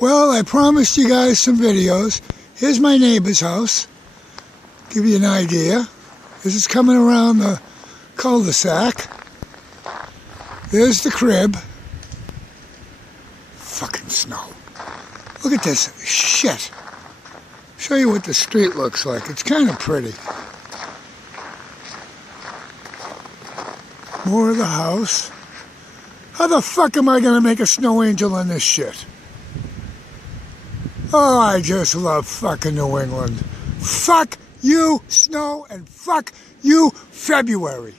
Well, I promised you guys some videos. Here's my neighbor's house. Give you an idea. This is coming around the cul-de-sac. There's the crib. Fucking snow. Look at this shit. Show you what the street looks like. It's kind of pretty. More of the house. How the fuck am I gonna make a snow angel in this shit? Oh, I just love fucking New England. Fuck you, snow, and fuck you, February.